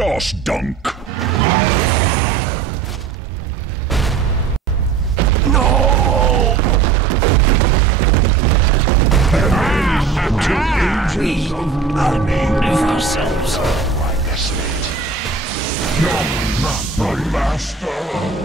Chaos Dunk! No! We are made of ourselves. No, not the master!